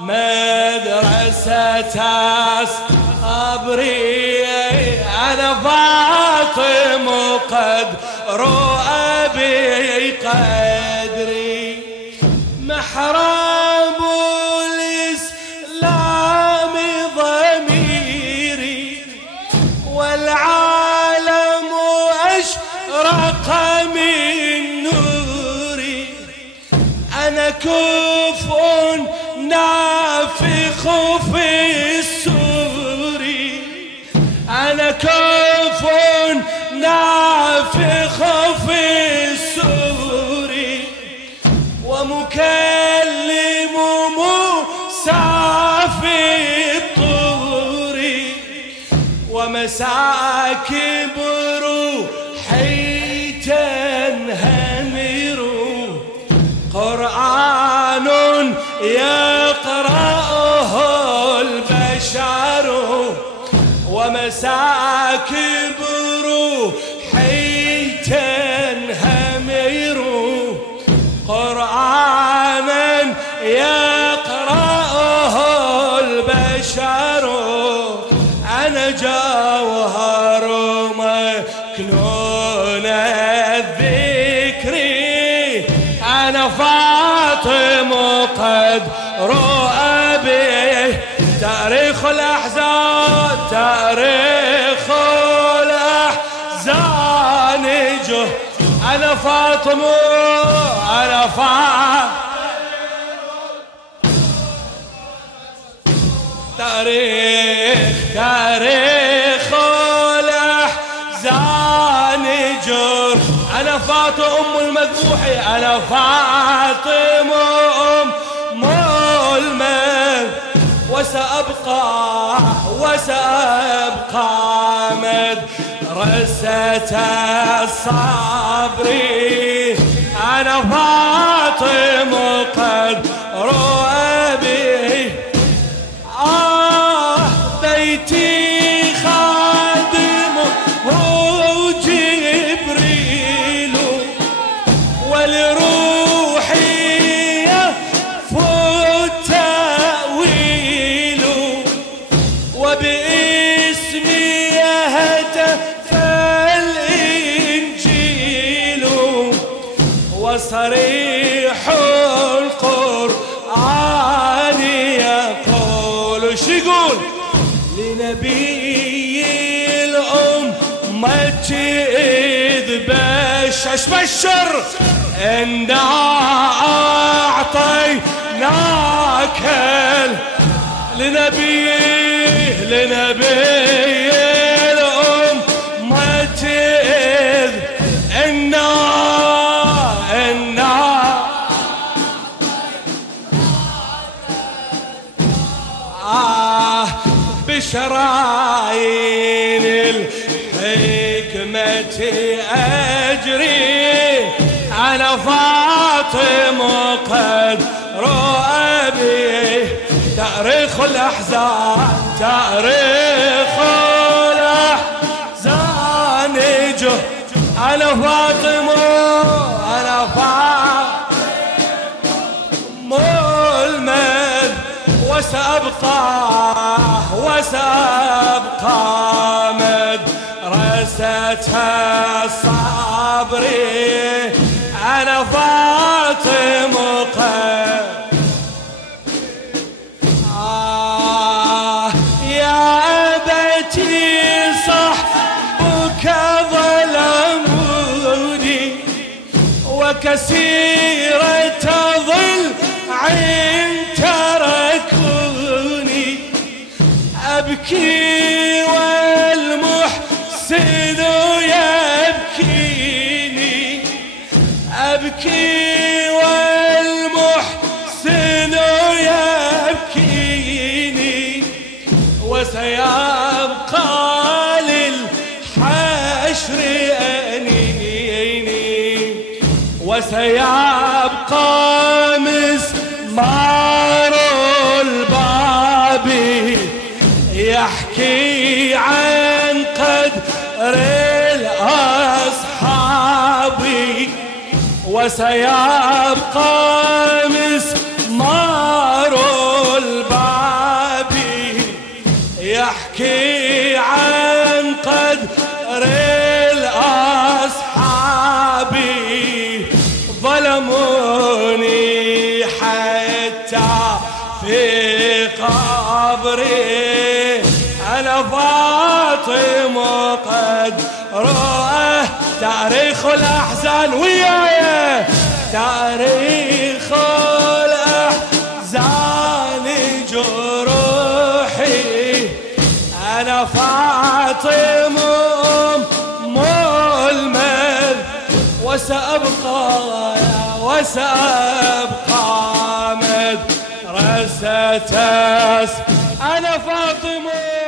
مدرسة صبري أنا فاطم قدر أبي قدري محراب الإسلام ضميري والعالم أشرق من نوري أنا كفء نافخ في السور أنا كفء نافخ في السور ومكلم موسى في الطور ومساكب روحي تنهمر قرآن يقرأه البشر ومساكب روحي تنهمر قرآنا يقرأه البشر أنا جوهر مكنون الذكر أنا فاطم قدر أبي تاريخ الأحزان تاريخ الأحزان أنا فاطم أنا فاطم تاريخ الأحزان جر أنا فاطم أم المذبوح أنا فاطم أم المذبوح وسأبقى مدرسة الصبر أنا فاطم قدر أبي بيتي خادمه جبريل ولروحي يفوت تأويل وباسمي يهتف الإنجيل وصريح القرآن يقول شو يقول لنبي الأمة إذ بشر إن أعطيناك لنبي الأمة إذ إنا بشرايين الحكمة أجري أنا فاطم قدر أبي تاريخ الأحزان أنا فاطم أنا فاطم المذ وسأبقى مدرسة الصبر أنا فاطم يا أبتي صحبك ظلموني وكثيرة ضلع تركوني أبكي والمحسن يبكيني أبكي والمحسن يبكيني وسيبقى للحشر أنيني وسيبقى مسمار الباب يحكي عن قدر الأصحاب وسيبقى مسمار صبري أنا فاطم قد رؤى تاريخ الأحزان وياي تاريخ الأحزان جروحي أنا فاطم أم المذ وسأبقى مدرسة أنا فاطمة